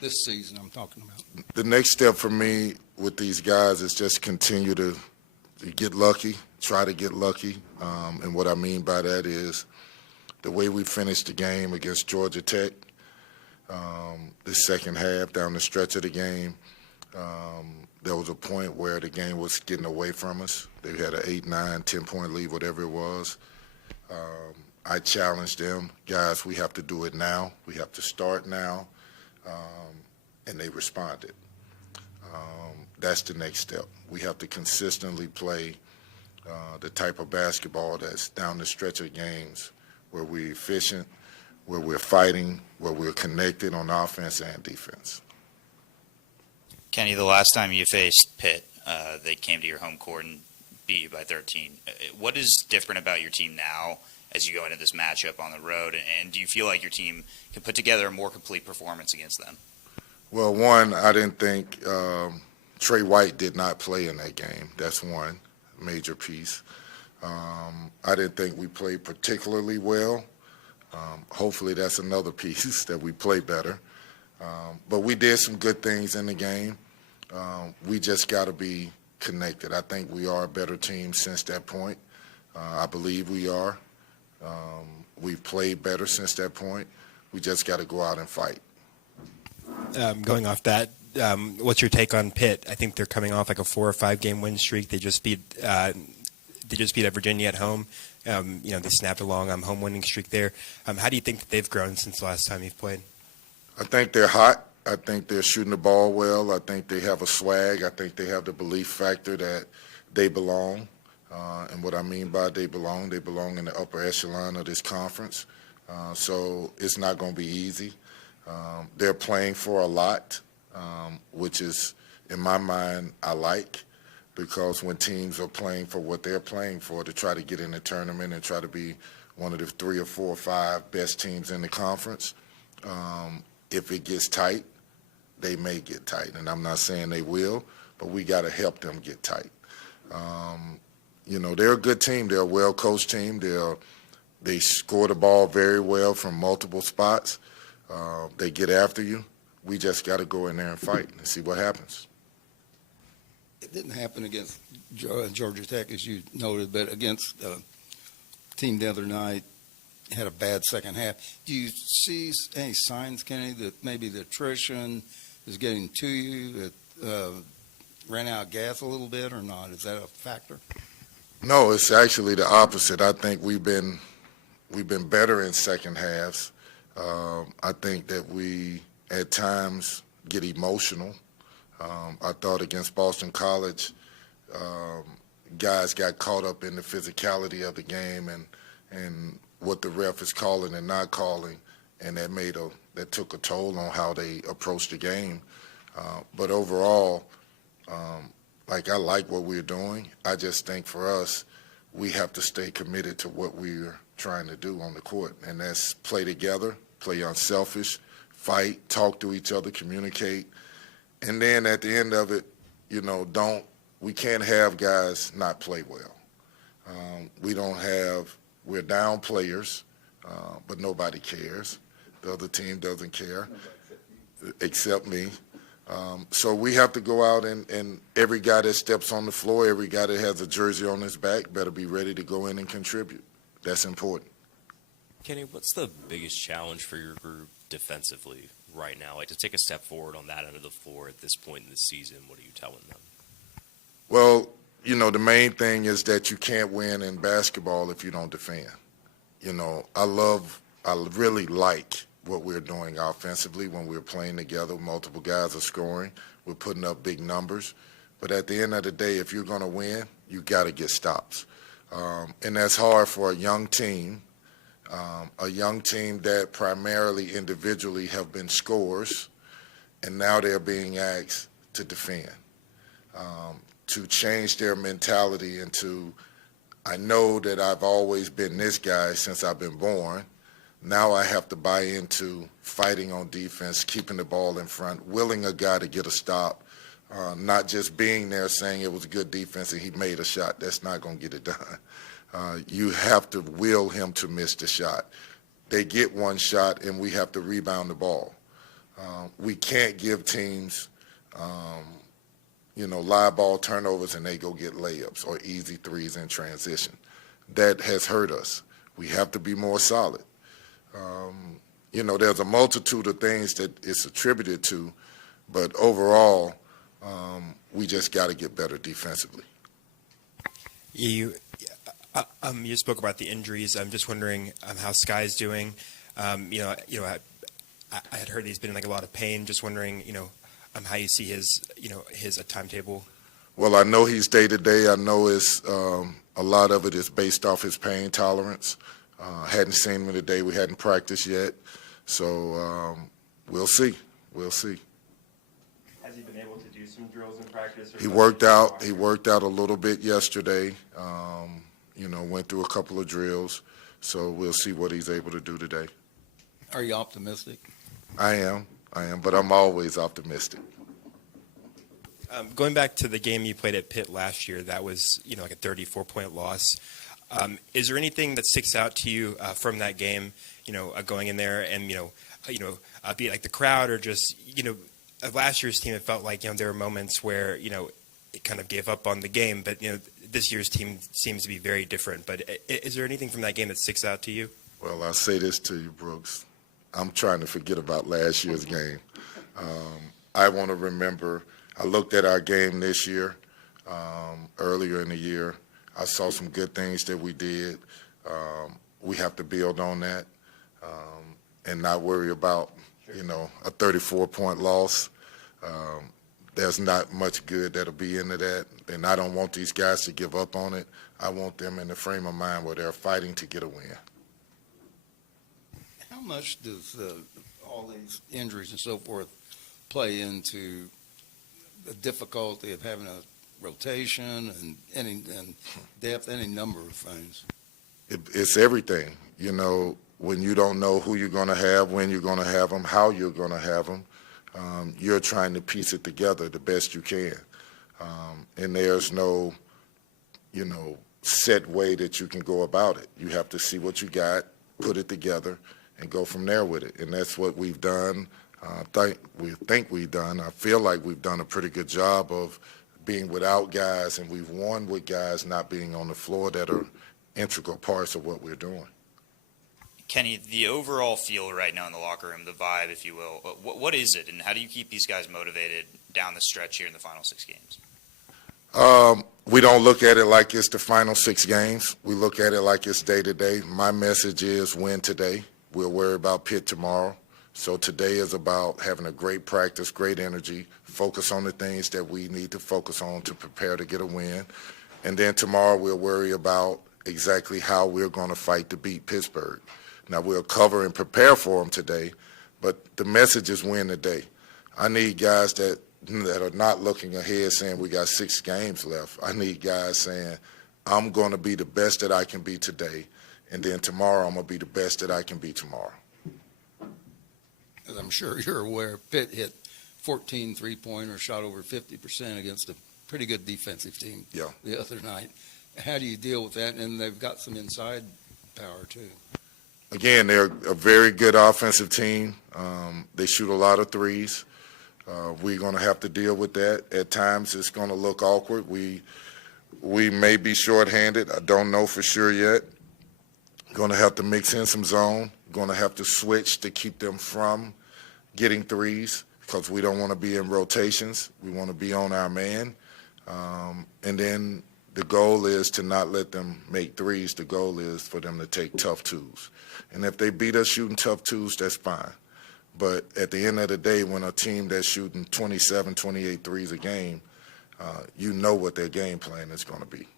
This season I'm talking about. The next step for me with these guys is just continue to get lucky, try to get lucky. And what I mean by that is the way we finished the game against Georgia Tech, the second half, down the stretch of the game, there was a point where the game was getting away from us. They had an 8, 9, 10-point lead, whatever it was. I challenged them, guys, we have to do it now. We have to start now. And they responded. That's the next step. We have to consistently play the type of basketball that's down the stretch of games where we're efficient, where we're fighting, where we're connected on offense and defense. Kenny, the last time you faced Pitt, they came to your home court and beat you by 13. What is different about your team now as you go into this matchup on the road, and do you feel like your team can put together a more complete performance against them? Well, one, I didn't think Trey White did not play in that game. That's one major piece. I didn't think we played particularly well. Hopefully that's another piece that we play better. But we did some good things in the game. We just got to be connected. I think we are a better team since that point. I believe we are. We've played better since that point. We just got to go out and fight. Going off that, what's your take on Pitt? I think they're coming off like a 4 or 5 game win streak. They just beat Virginia at home. They snapped a long home winning streak there. How do you think that they've grown since the last time you've played? I think they're hot. I think they're shooting the ball well. I think they have a swag. I think they have the belief factor that they belong. And what I mean by they belong in the upper echelon of this conference. So it's not going to be easy. They're playing for a lot, which is, in my mind, I like, because when teams are playing for what they're playing for to try to get in the tournament and try to be one of the 3 or 4 or 5 best teams in the conference, if it gets tight, they may get tight. And I'm not saying they will, but we got to help them get tight. They're a good team. They're a well-coached team. They score the ball very well from multiple spots. They get after you. We just got to go in there and fight and see what happens. It didn't happen against Georgia Tech, as you noted, but against the team the other night, had a bad second half. Do you see any signs, Kenny, that maybe the attrition is getting to you, that ran out of gas a little bit or not? Is that a factor? No, it's actually the opposite. I think we've been better in second halves. I think that we, at times, get emotional. I thought against Boston College, guys got caught up in the physicality of the game and what the ref is calling and not calling, and that took a toll on how they approached the game. But overall, I like what we're doing. I just think for us, we have to stay committed to what we're trying to do on the court, and that's play together, play unselfish, fight, talk to each other, communicate. And then at the end of it, we can't have guys not play well. We're down players, but nobody cares. The other team doesn't care, except me. So we have to go out and every guy that steps on the floor, every guy that has a jersey on his back better be ready to go in and contribute. That's important. Kenny, what's the biggest challenge for your group defensively right now? To take a step forward on that end of the floor at this point in the season, what are you telling them? Well, the main thing is that you can't win in basketball if you don't defend. I really like what we're doing offensively when we're playing together. Multiple guys are scoring. We're putting up big numbers. But at the end of the day, if you're going to win, you got to get stops. And that's hard for a young team that primarily individually have been scorers, and now they're being asked to defend, to change their mentality into, I know that I've always been this guy since I've been born. Now I have to buy into fighting on defense, keeping the ball in front, willing a guy to get a stop, not just being there saying it was a good defense and he made a shot. That's not going to get it done. You have to will him to miss the shot. They get one shot and we have to rebound the ball. We can't give teams, live ball turnovers and they go get layups or easy threes in transition. That has hurt us. We have to be more solid. There's a multitude of things that it's attributed to, but overall, we just got to get better defensively. You spoke about the injuries. I'm just wondering how Sky's doing. I had heard he's been in like a lot of pain. Just wondering, how you see his timetable. Well, I know he's day to day. I know it's a lot of it is based off his pain tolerance. Hadn't seen him today. We hadn't practiced yet, so we'll see. We'll see. Has he been able to do some drills in practice? He worked out. He worked out a little bit yesterday. Went through a couple of drills. So we'll see what he's able to do today. Are you optimistic? I am, but I'm always optimistic. Going back to the game you played at Pitt last year, that was like a 34-point loss. Is there anything that sticks out to you from that game? Going in there and be it like the crowd or just last year's team. It felt like there were moments where it kind of gave up on the game, but this year's team seems to be very different. But is there anything from that game that sticks out to you? Well, I'll say this to you, Brooks. I'm trying to forget about last year's game. I want to remember. I looked at our game this year, earlier in the year. I saw some good things that we did. We have to build on that and not worry about, a 34-point loss. There's not much good that'll be into that, and I don't want these guys to give up on it. I want them in the frame of mind where they're fighting to get a win. How much does all these injuries and so forth play into the difficulty of having a rotation and depth, any number of things? It's everything. When you don't know who you're going to have, when you're going to have them, how you're going to have them, you're trying to piece it together the best you can. And there's no, set way that you can go about it. You have to see what you got, put it together, and go from there with it. And that's what we've done. I feel like we've done a pretty good job of being without guys, and we've won with guys not being on the floor that are integral parts of what we're doing. Kenny, the overall feel right now in the locker room, the vibe, if you will, what is it, and how do you keep these guys motivated down the stretch here in the final 6 games? We don't look at it like it's the final 6 games. We look at it like it's day-to-day. My message is win today. We'll worry about Pitt tomorrow. So today is about having a great practice, great energy, focus on the things that we need to focus on to prepare to get a win. And then tomorrow we'll worry about exactly how we're going to fight to beat Pittsburgh. Now, we'll cover and prepare for them today, but the message is win today. I need guys that are not looking ahead saying we got 6 games left. I need guys saying I'm going to be the best that I can be today, and then tomorrow I'm going to be the best that I can be tomorrow. As I'm sure you're aware, Pitt hit 14 three-pointers, shot over 50% against a pretty good defensive team the other night. How do you deal with that? And they've got some inside power, too. Again, they're a very good offensive team. They shoot a lot of threes. We're going to have to deal with that. At times, it's going to look awkward. We may be shorthanded. I don't know for sure yet. Going to have to mix in some zone. Going to have to switch to keep them from getting threes because we don't want to be in rotations. We want to be on our man. And then the goal is to not let them make threes. The goal is for them to take tough twos. And if they beat us shooting tough twos, that's fine. But at the end of the day, when a team that's shooting 27, 28 threes a game, you know what their game plan is going to be.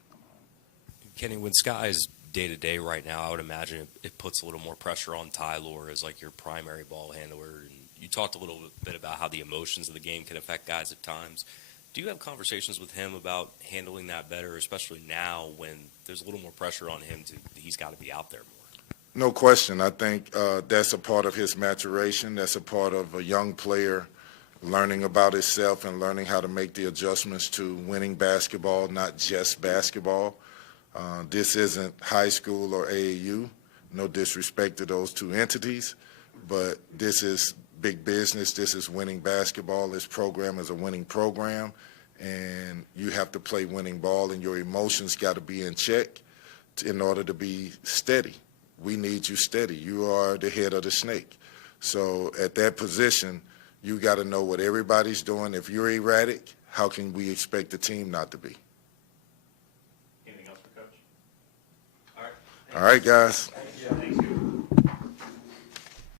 Kenny, when Sky's day-to-day right now, I would imagine it puts a little more pressure on Tyler as like your primary ball handler. And you talked a little bit about how the emotions of the game can affect guys at times. Do you have conversations with him about handling that better, especially now when there's a little more pressure on him he's got to be out there more? No question. I think that's a part of his maturation. That's a part of a young player learning about himself and learning how to make the adjustments to winning basketball, not just basketball. This isn't high school or AAU. No disrespect to those two entities, but this is big business. This is winning basketball. This program is a winning program, and you have to play winning ball, and your emotions got to be in check in order to be steady. We need you steady. You are the head of the snake. So at that position, you got to know what everybody's doing. If you're erratic, how can we expect the team not to be? Anything else for Coach? All right, guys. Thank you.